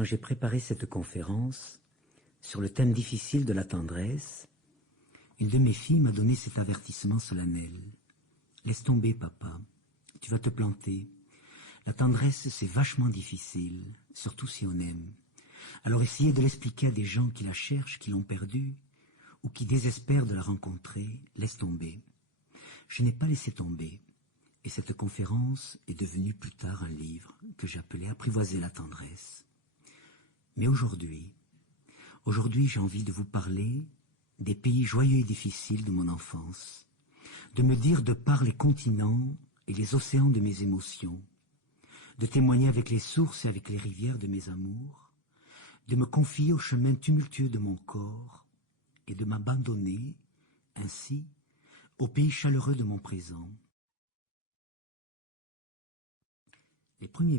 quand j'ai préparé cette conférence sur le thème difficile de la tendresse, une de mes filles m'a donné cet avertissement solennel. « Laisse tomber, papa, tu vas te planter. La tendresse, c'est vachement difficile, surtout si on aime. Alors essayez de l'expliquer à des gens qui la cherchent, qui l'ont perdue, ou qui désespèrent de la rencontrer. Laisse tomber. » Je n'ai pas laissé tomber. Et cette conférence est devenue plus tard un livre que j'appelais « Apprivoiser la tendresse ». Mais aujourd'hui, j'ai envie de vous parler des pays joyeux et difficiles de mon enfance, de me dire de par les continents et les océans de mes émotions, de témoigner avec les sources et avec les rivières de mes amours, de me confier au chemin tumultueux de mon corps et de m'abandonner, ainsi, au pays chaleureux de mon présent. Les premiers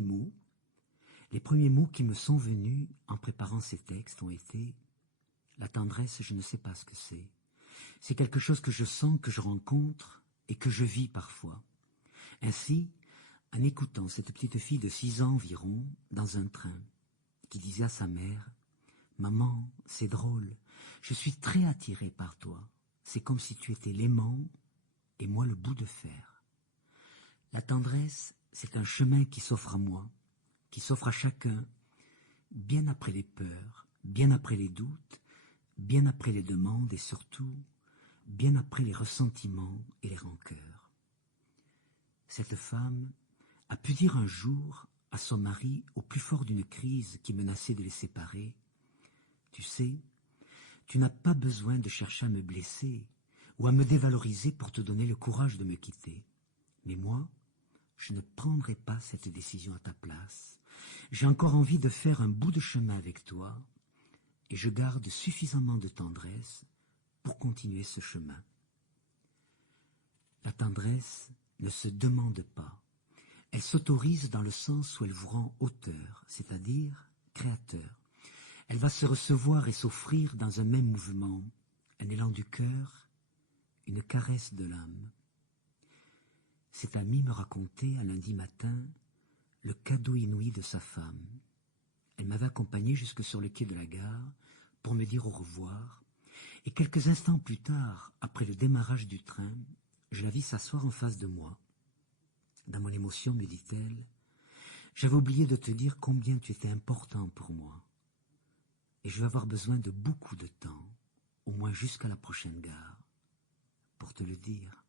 mots qui me sont venus en préparant ces textes ont été « La tendresse, je ne sais pas ce que c'est. C'est quelque chose que je sens, que je rencontre et que je vis parfois. » Ainsi, en écoutant cette petite fille de 6 ans environ, dans un train, qui disait à sa mère « Maman, c'est drôle, je suis très attiré par toi. C'est comme si tu étais l'aimant et moi le bout de fer. » La tendresse, c'est un chemin qui s'offre à moi, qui s'offre à chacun, bien après les peurs, bien après les doutes, bien après les demandes et surtout, bien après les ressentiments et les rancœurs. Cette femme a pu dire un jour à son mari, au plus fort d'une crise qui menaçait de les séparer, « Tu sais, tu n'as pas besoin de chercher à me blesser ou à me dévaloriser pour te donner le courage de me quitter. Mais moi, je ne prendrai pas cette décision à ta place. J'ai encore envie de faire un bout de chemin avec toi et je garde suffisamment de tendresse pour continuer ce chemin. » La tendresse ne se demande pas. Elle s'autorise dans le sens où elle vous rend auteur, c'est-à-dire créateur. Elle va se recevoir et s'offrir dans un même mouvement, un élan du cœur, une caresse de l'âme. Cet ami me racontait un lundi matin le cadeau inouï de sa femme. Elle m'avait accompagné jusque sur le quai de la gare pour me dire au revoir, et quelques instants plus tard, après le démarrage du train, je la vis s'asseoir en face de moi. Dans mon émotion, me dit-elle, « J'avais oublié de te dire combien tu étais important pour moi, et je vais avoir besoin de beaucoup de temps, au moins jusqu'à la prochaine gare, pour te le dire. »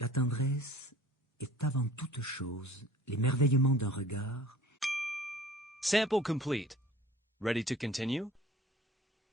La tendresse est avant toute chose l'émerveillement d'un regard. Sample complete. Ready to continue?